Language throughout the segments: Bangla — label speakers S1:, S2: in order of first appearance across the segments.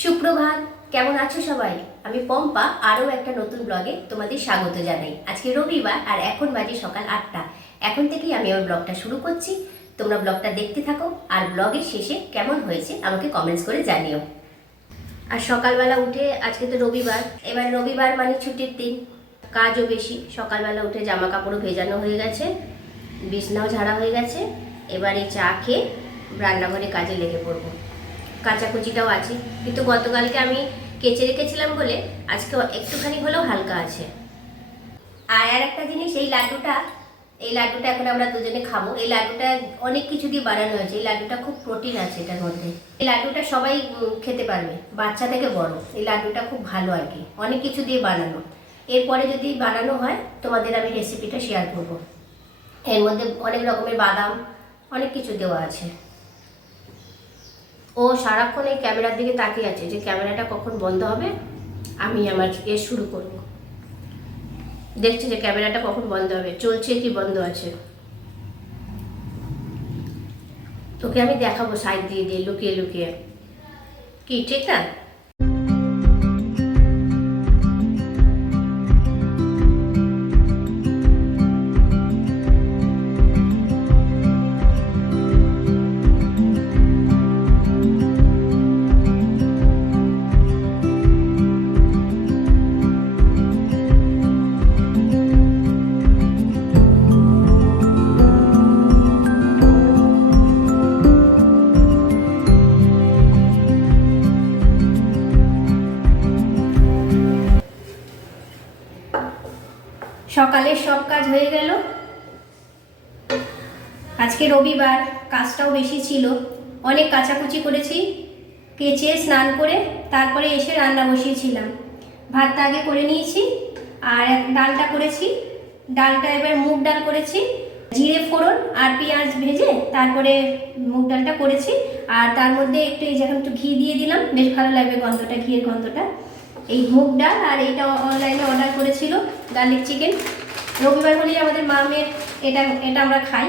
S1: সুপ্রভাত, কেমন আছো সবাই? আমি পম্পা, আরও একটা নতুন ব্লগে তোমাদের স্বাগত জানাই। আজকে রবিবার আর এখন বাজে সকাল আটটা। এখন থেকেই আমি আমার ব্লগটা শুরু করছি। তোমরা ব্লগটা দেখতে থাকো আর ব্লগের শেষে কেমন হয়েছে আমাকে কমেন্টস করে জানিও। আর সকালবেলা উঠে, আজকে তো রবিবার, এবার রবিবার মানে ছুটির দিন। কাজও বেশি, সকালবেলা উঠে জামা কাপড়ও ভেজানো হয়ে গেছে, বিছনাও ঝাড়া হয়ে গেছে। এবারে চা খেয়ে রান্নাঘরে কাজে লেগে পড়ব। কাচাকুচিটাও আছে। কিন্তু গতকালকে আমি কেচে রেখেছিলাম বলে আজকে একটুখানি হলেও হালকা আছে। আর আর একটা জিনিস, এই লাড্ডুটা এই লাড্ডুটা এখন আমরা দুজনে খাব। এই লাড্ডুটা অনেক কিছু দিয়ে বানানো হয়েছে। এই লাড্ডুটা খুব প্রোটিন আছে এটার মধ্যে। এই লাড্ডুটা সবাই খেতে পারবে, বাচ্চা থেকে বড়। এই লাড্ডুটা খুব ভালো আর কি। অনেক কিছু দিয়ে বানানো। এরপরে যদি বানানো হয়, তোমাদের আমি রেসিপিটা শেয়ার করব। এর মধ্যে অনেক রকমের বাদাম, অনেক কিছু দেওয়া আছে। ও সারাক্ষণ এই ক্যামেরার দিকে তাকিয়ে আছে যে ক্যামেরাটা কখন বন্ধ হবে, আমি আমার এ শুরু করব। দেখছি যে ক্যামেরাটা কখন বন্ধ হবে, চলছে কি বন্ধ আছে। তোকে আমি দেখাবো সাইড দিয়ে দিয়ে, লুকিয়ে লুকিয়ে। কি, ঠিক না? সকালের সব কাজ হয়ে গেল। আজকে রবিবার, কাজটাও বেশি ছিল। অনেক কাচাকুচি করেছি, কেচে স্নান করে তারপরে এসে রান্না বসিয়েছিলাম। ভাতটা আগে করে নিয়েছি, আর ডালটা করেছি। ডালটা এবার মুগ ডাল করেছি, জিরে ফোড়ন আর পেঁয়াজ ভেজে তারপরে মুগ ডালটা করেছি। আর তার মধ্যে একটু এই যখন একটু ঘি দিয়ে দিলাম, বেশ ভালো লাগবে গন্ধটা, ঘিয়ের গন্ধটা। এই মুগ ডাল আর এইটা অনলাইনে অর্ডার করেছিল গার্লিক চিকেন রবিবার হলেই আমাদের মামের এটা এটা আমরা খাই।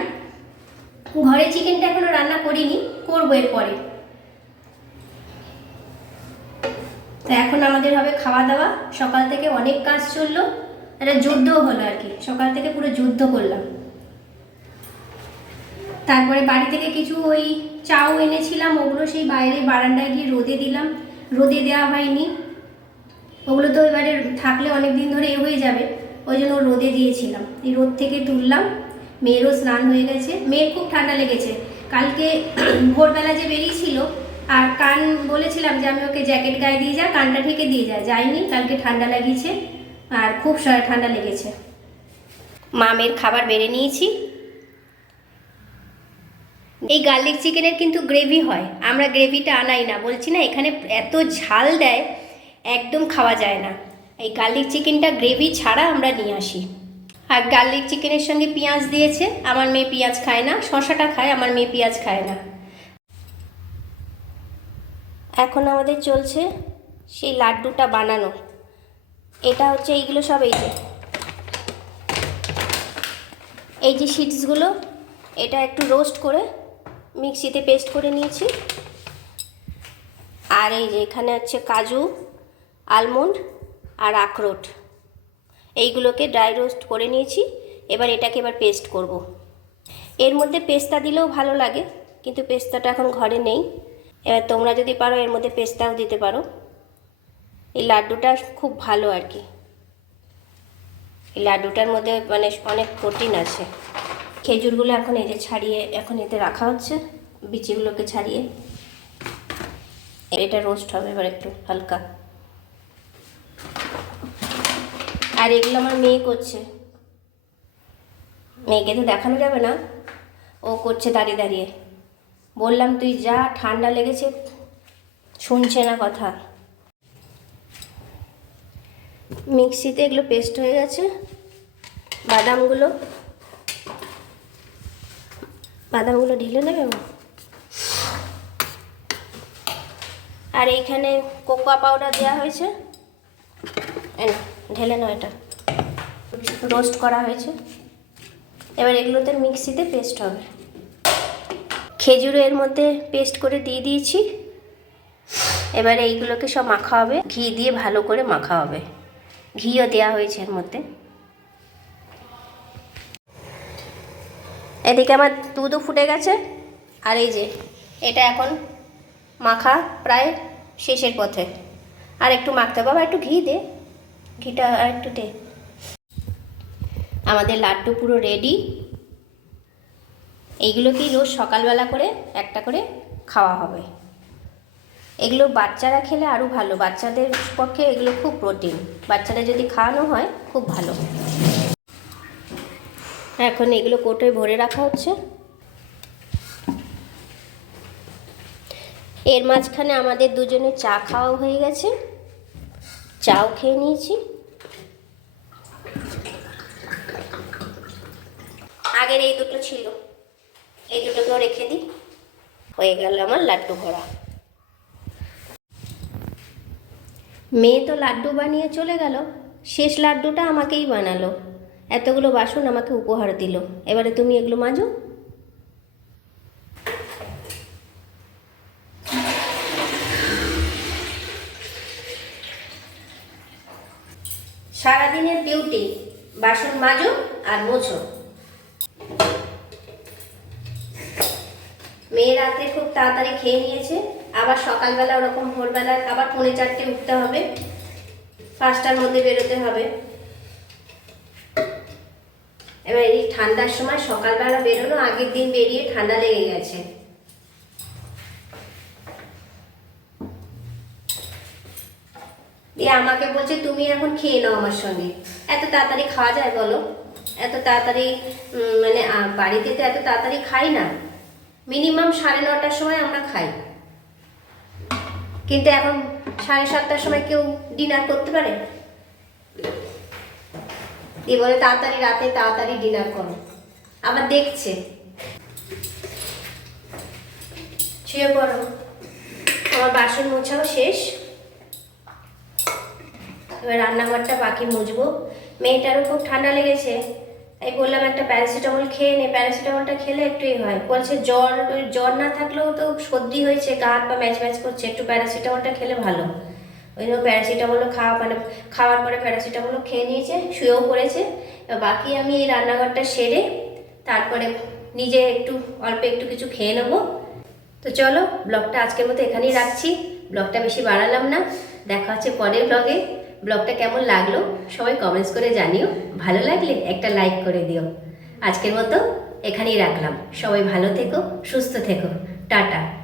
S1: ঘরে চিকেনটা এখনও রান্না করিনি, করব এরপরে। তো এখন আমাদের হবে খাওয়া দাওয়া সকাল থেকে অনেক কাজ চলল। একটা যুদ্ধও হলো আর কি। সকাল থেকে পুরো যুদ্ধ করলাম। তারপরে বাড়ি থেকে কিছু ওই চাও এনেছিলাম, ওগুলো সেই বাইরে বারান্দায় গিয়ে রোদে দিলাম। রোদে দেওয়া হয়নি। ওগুলো তো এবারে থাকলে অনেক দিন ধরে এ হয়ে যাবে, ওই জন্য রোদে দিয়েছিলাম এই রোদ থেকে তুললাম, মেয়েরও স্নান হয়ে গেছে। মেয়ের খুব ঠান্ডা লেগেছে। কালকে ভোরবেলা যে বেরিয়েছিল, আর কান বলেছিলাম যে আমি ওকে জ্যাকেট গায়ে দিয়ে যা, কানটা ঢেকে দিয়ে যায় যাইনি, কালকে ঠান্ডা লাগিয়েছে, আর খুব ঠান্ডা লেগেছে। মামের খাবার বেড়ে নিয়েছি। এই গার্লিক চিকেনের কিন্তু গ্রেভি হয়, আমরা গ্রেভিটা আনাই না। বলছি না, এখানে এত ঝাল দেয় একদম খাওয়া যায় না। এই গার্লিক চিকেনটা গ্রেভি ছাড়া আমরা নিয়ে আসি। আর গার্লিক চিকেনের সঙ্গে পেঁয়াজ দিয়েছে, আমার মেয়ে পেঁয়াজ খায় না শশাটা খায়, আমার মেয়ে পেঁয়াজ খায় না। এখন আমাদের চলছে সেই লাড্ডুটা বানানো। এটা হচ্ছে এইগুলো সব এই যে। এই যে শিটসগুলো এটা একটু রোস্ট করে মিক্সিতে পেস্ট করে নিয়েছি। আর এই যে এখানে হচ্ছে কাজু। আলমন্ড আর আখরোট এইগুলোকে ড্রাই রোস্ট করে নিয়েছি, এবার এটাকে এবার পেস্ট করব। এর মধ্যে পেস্তা দিলেও ভালো লাগে, কিন্তু পেস্তাটা এখন ঘরে নেই। এবার তোমরা যদি পারো, এর মধ্যে পেস্তাও দিতে পারো। এই লাড্ডুটা খুব ভালো আর কি। এই লাড্ডুটার মধ্যে মানে অনেক প্রোটিন আছে। খেজুরগুলো এখন এই যে ছাড়িয়ে, এখন এতে রাখা হচ্ছে, বিচিগুলোকে ছাড়িয়ে। এটা রোস্ট হবে এবার একটু হালকা। আর এগুলো আমার মেয়ে করছে। মেয়েকে তো দেখানো যাবে না। ও করছে দাঁড়িয়ে দাঁড়িয়ে। বললাম, তুই যা, ঠান্ডা লেগেছে, শুনছে না কথা। মিক্সিতে এগুলো পেস্ট হয়ে গেছে। বাদামগুলো। বাদামগুলো ঢেলে নেবে আর এইখানে কোকোয়া পাউডার দেওয়া হয়েছে। ঢেলে নাও এটা। রোস্ট করা হয়েছে। এবার এগুলোতে মিক্সিতে পেস্ট হবে। খেজুরও এর মধ্যে পেস্ট করে দিয়ে দিয়েছি। এবারে এইগুলোকে সব মাখা হবে। ঘি দিয়ে ভালো করে মাখা হবে। ঘিও দেওয়া হয়েছে এর মধ্যে। এদিকে আমার দুধও ফুটে গেছে। আর এই যে, এটা এখন মাখা প্রায় শেষের পথে। আর একটু মাখতে হবে। বাবা একটু ঘি দে। ঘিটা আর একটু দে। আমাদের লাড্ডু পুরো রেডি এইগুলোকেই রোজ সকালবেলা করে একটা করে খাওয়া হবে। এগুলো বাচ্চারা খেলে আরও ভালো। বাচ্চাদের পক্ষে এগুলো খুব প্রোটিন বাচ্চাদের যদি খাওয়ানো হয়, খুব ভালো। এখন এগুলো কোটোয় ভরে রাখা হচ্ছে। এর মাঝখানে আমাদের দুজনে চা খাওয়া হয়ে গেছে। চাও খেয়ে নিয়েছি। আগের এই দুটো ছিল। এই দুটোকেও রেখে দিই। হয়ে গেল আমার লাড্ডু ভরা। মেয়ে তো লাড্ডু বানিয়ে চলে গেল। শেষ লাড্ডুটা আমাকেই বানালো। এতগুলো বাসন আমাকে উপহার দিল। এবারে তুমি এগুলো মাজো। সারাদিনের ডিউটি বাসন মাজো আর মোছো। মেয়ে রাতে খুব তাড়াতাড়ি খেয়ে নিয়েছে। আবার সকালবেলা ওরকম ভোরবেলা আবার পৌনে চারটে উঠতে হবে। পাঁচটার মধ্যে বেরোতে হবে। এবার এই ঠান্ডার সময় সকালবেলা বেরোনো, আগের দিন বেরিয়ে ঠান্ডা লেগে গেছে। দিয়ে আমাকে বলছে, তুমি এখন খেয়ে নাও আমার সঙ্গে। এত তাড়াতাড়ি খাওয়া যায় বলো? এত তাড়াতাড়ি মানে বাড়িতে তো এত তাড়াতাড়ি খাই না। মিনিমাম সাড়ে নটার সময় আমরা খাই। কিন্তু এখন সাড়ে সাতটার সময় কেউ ডিনার করতে পারে? দিয়ে বলে, তাড়াতাড়ি রাতে তাড়াতাড়ি ডিনার করো। আবার দেখছে। শুয়ে পড়ো। আমার বাসন মোছাও শেষ। এবার রান্নাঘরটা বাকি মুছবো। মেয়েটারও খুব ঠান্ডা লেগেছে, তাই বললাম একটা প্যারাসিটামল খেয়ে নে। প্যারাসিটামলটা খেলে একটু এ হয়। বলছে জ্বর, ওই জ্বর না থাকলেও তো সর্দি হয়েছে গা পা ম্যাচ ম্যাচ করছে, একটু প্যারাসিটামলটা খেলে ভালো। ওই জন্য প্যারাসিটামলও খাওয়া মানে খাওয়ার পরে প্যারাসিটামলও খেয়ে নিয়েছে, শুয়েও পড়েছে। বাকি আমি এই রান্নাঘরটা সেরে তারপরে নিজে একটু, অল্প একটু কিছু খেয়ে নেব। তো চলো, ব্লগটা আজকের মতো এখানেই রাখছি। ব্লগটা বেশি বাড়ালাম না। দেখা হচ্ছে পরের ব্লগে। ব্লগটা কেমন লাগল সবাই কমেন্টস করে জানিও। ভালো লাগলে একটা লাইক করে দিও। আজকের মতো এখানেই রাখলাম। সবাই ভালো থেকো, সুস্থ থেকো। টাটা।